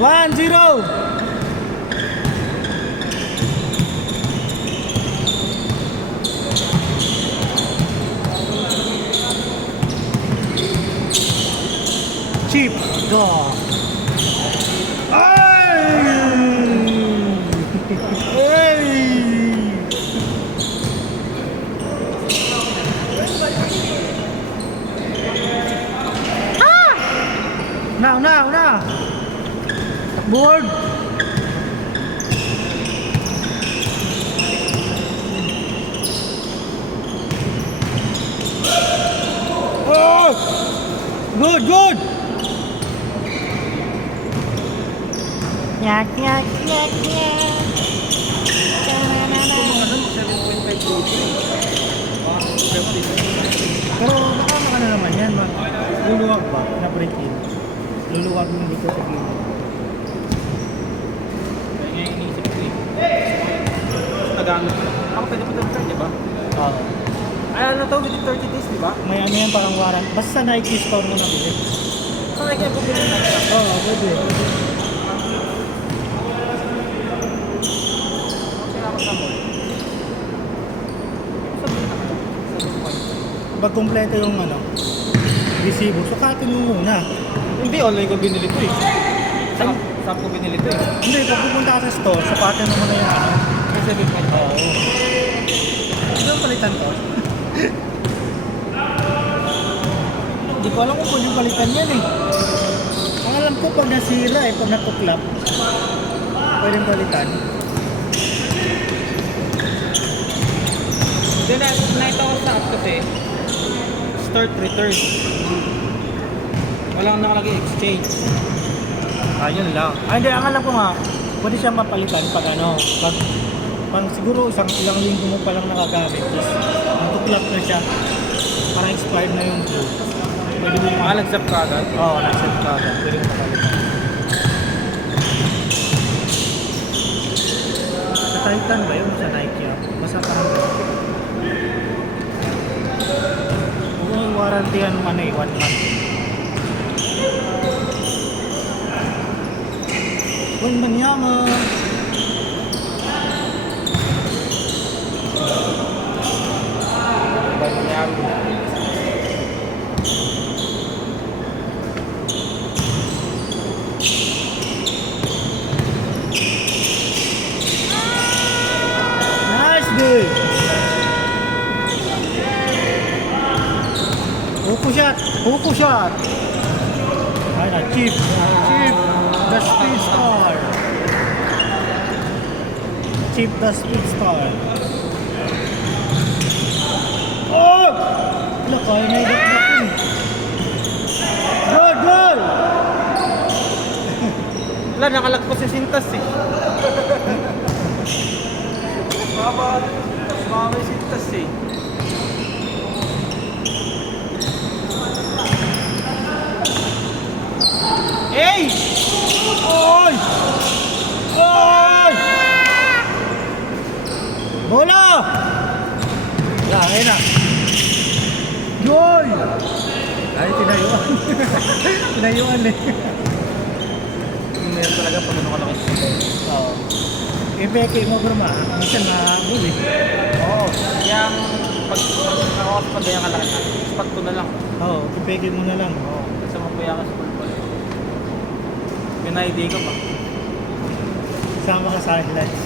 1-0. Chip. Go. Ay! Ay! Una. Board. Oh! Good. Yak. Pero baka na naman yan, luluwag ba na break in? Luluwag yung dito sa gilid. Kaya nga inisip ko eh. Tagamit ko. Ako pwede pa doon, di ba? Oo. Ay, ano to, within 30 days, di ba? May ano yan parang warrant. Basta sa Nike store mo nabili. So, ay kaya bumili na ito. Oo, pwede. Kaya ako sa mall. Sabihin na ko. Pag kumpleto yung resibo, sukatin mo muna. Hindi, online ko binili ko eh. Saan ko binili ko eh? Hindi, pag pupunta ka sa store, sukatin mo muna yung Kasi bin pa. Oo. Ano yung palitan ko? Hindi ko alam kung yung palitan yan eh. Ang alam ko pag nasira pag natuklap, pwedeng palitan. Then, nakita ko sa app kasi, start return. Walang nakalagay exchange. Yun lang. Hindi, ang alam ko nga, pwede siya mapalitan pag pag siguro ilang linggo mo pa lang nakagamit, tapos natuklap na siya, parang expired na yung glue. Pwede mo yung Nag-zap ka agad? Oo, nag-set ka agad. Pwede mo mapalitan. Sa Titan ba yun? Sa Nike yun? Basta parang kung yung warranty yan, 1 month. Manyaman. Nice day. Huku shot. Ay na, chip. The speed star. Chip the speed star. Oh! Look, kaya na higit na po. Good! Wala, nakalagpo si Sintas eh. Baka may Sintas eh. Hey! Oy! Bola! Yan, ayun na. Yoy! Ay, tinayuan. Tinayuan eh. Meron talaga pag ano ka lang isa. Oo. Ipeke mo bro minsan na huli. Oo. Yang pag pag ganyan ka lang na. Spot ko na lang. Oo, ipeke mo na lang. Oo. Kasi mapuya ka sa bulbul. Pinay-ID ko pa. Kasama ka sa highlights.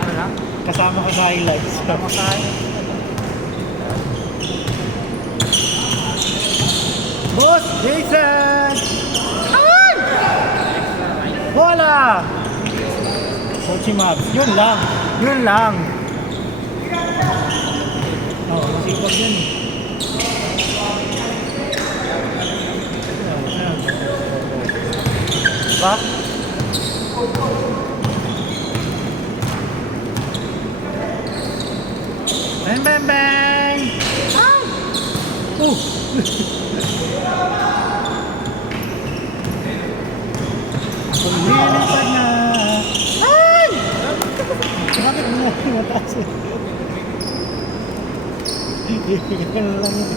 Ano na? Kasama ka sa highlights. Tama tayo. Boss Jason! Bola! Coachy Mabs. Yun lang. Oo, masipag yan eh. Ba? Bang! Lumilipad na. Ay! Bakit mo na mataas eh? Ganun lang yun.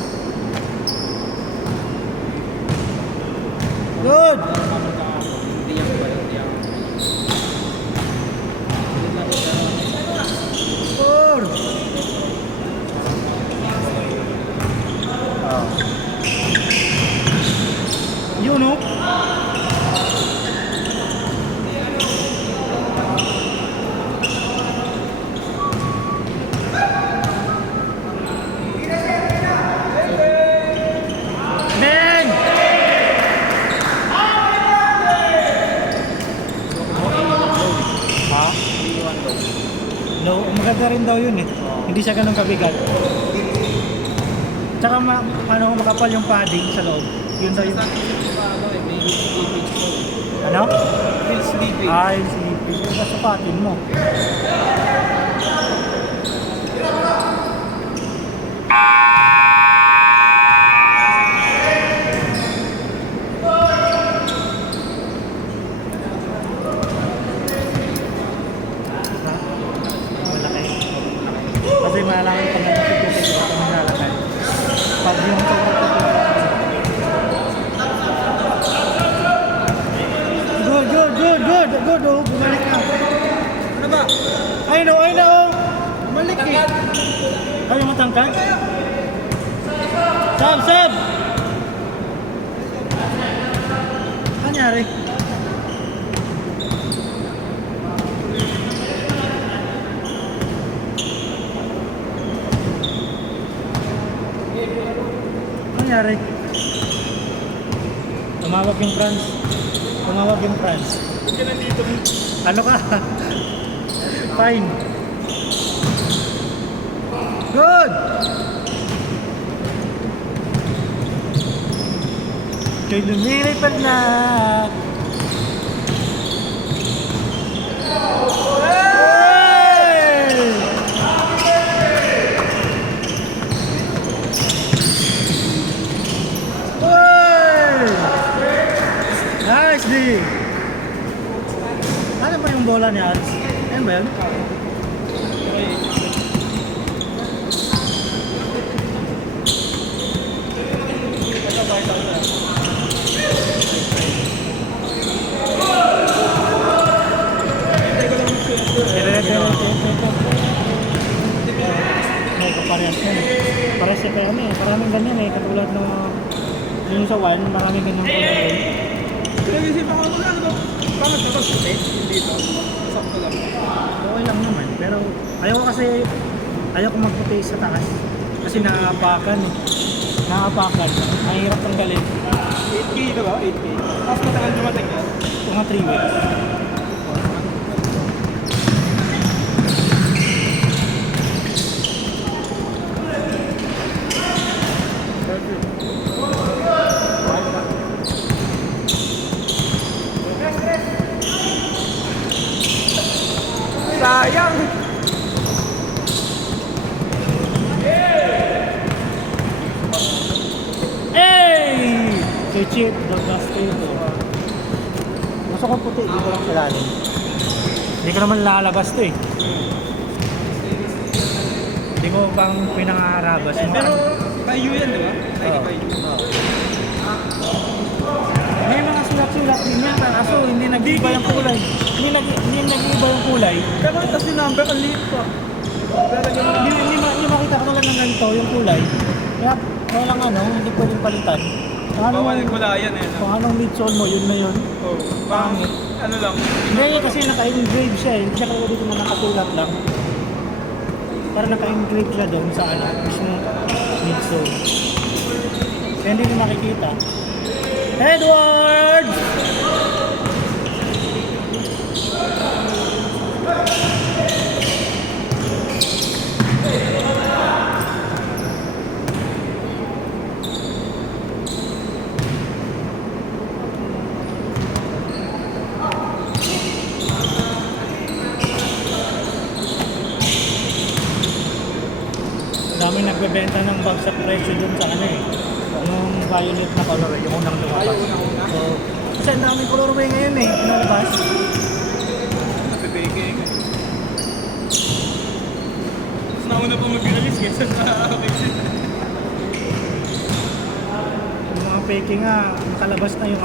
Good! Hindi yan ba? Hindi yan. Low, maganda rin daw yun eh. Hindi siya ganun kabigat. Tsaka makapal yung padding sa loob. Yun daw yung... Sa akin ano eh, may slippage po. Ano? Feel slippage. Ay, slippage. Yung kasukatin mo. Malaki. Kasi malaki pag nagtutupid ko kung malalaki. Pag yung good, oh, bumalik na. Ano ba? Ay no, oh. Balik eh. Ay, yung matangkad? Sab! Anyari? Anyari? Tumawag yung France. Huwag ka nandito. Ano ka? Fine. Good! Kay lumilipad na. Nice D! Ano ba yung bola ni Alex? Ayun ba yun? May kaparehas yun. Parehas siya kaya kami. Maraming ganyan eh. Katulad ng yung sa one, maraming ganyan kulay. Pinag-isipan ko ano ba? Bakit na ba puti? Dito. Sakto lang. Okay lang naman. Pero ayaw ko magputi sa taas. Kasi naaapakan eh. Ang hirap tanggalin. 8K na ba? 8K. Tapos matagal dumating yan. Mga 3 weeks. Sayang! Hey! Cheat, Dusty ito. Gusto ko puti, dito lang sa lalim. Hindi ko naman lalabas to eh. Hindi ko pang pinangarabas. Pero kayo yan, di ba? Ay, Oo. kayo. May mga sulat-sulat din yan, kaso hindi nag-iba yung kulay. Hindi nag-iba yung kulay. Pero tapos yung number, ang liit pa. Pero yung Hindi makita ko lang ng ganito yung kulay. Kaya walang hindi pwedeng palitan. Kung bawal anong, wala yan eh. kung anong midsole mo, yun na yun. Oh, pang ano lang. Hindi kasi naka-engrave siya eh. Hindi siya kaya dito na nakasulat lang. Para naka-engrave siya doon sa mismo midsole. Kaya hindi mo makikita. Edward! Daming nagbebenta ng bag sa presyo doon sa yung violet na color, yung unang lumabas. So, kasi ang daming colorway ngayon eh, pinalabas. Napibaking. Mas nauna pa mag-release kaysa sa Yung mga peke nga, nakalabas na yung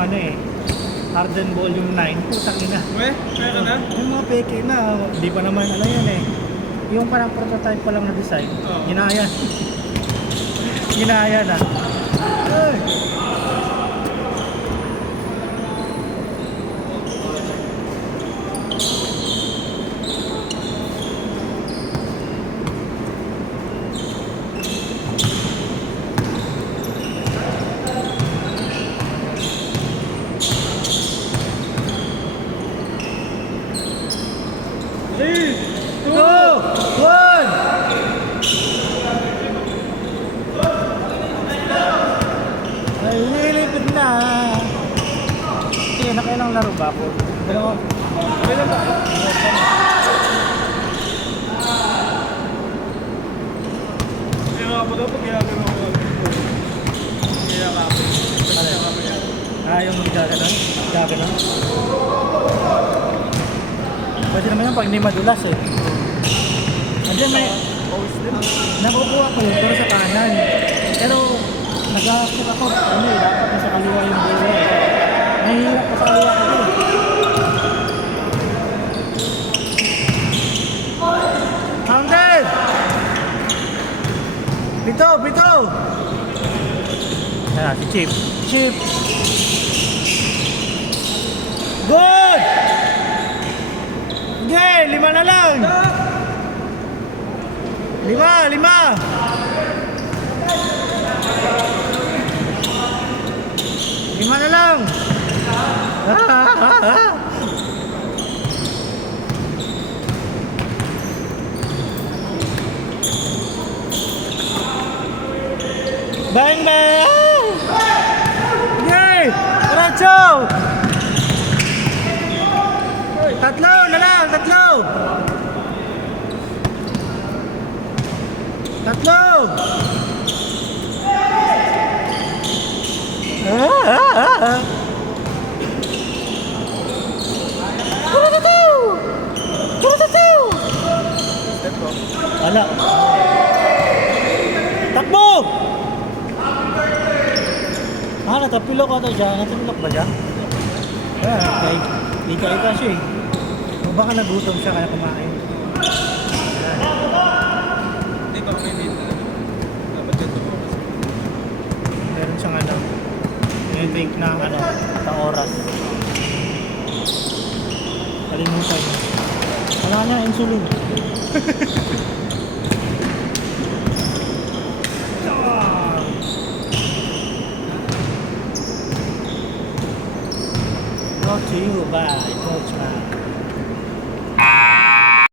Harden Volume 9, putang ina. Meron na? Yung mga peke na, hindi pa naman yan eh. Yung parang prototype pa lang na design, Oo. ginaya. Ginaya na. Ay! 1. Ay, nilipid na. Okay, nakailang laro ba ako? Pero, Kailan ba? Kaya nga po daw pag ginagawa ko. Kaya nga po. yung gaganon? Gaganon? Pwede naman yung pag hindi madulas eh. Andiyan may, nakukuha ko pero sa kanan. Pero, nag-aakit ako. Ano eh, dapat nasa kaliwa yung buhay. Nahihirap ko sa kaliwa ako eh. Counted! Pito! Pito! Ayan, si Chip. Chip! Good! Okay, 5 na lang! 5! 5! 5 na lang! Bang bang! Okay! Diretso! Tatlo na lang! Tatlo! Tatlo! Ala! Takbo! Ah, natapilok ata siya. Natapilok ba siya? Ah, okay. Ika-ika siya eh. O baka nagutom siya kaya kumain. Hindi ba may dito? Dapat dito po. Meron siyang ano. Tinitake na ano, sa oras. Kalimutan niya. Wala niya, insulin. Brought to you by Coach Man.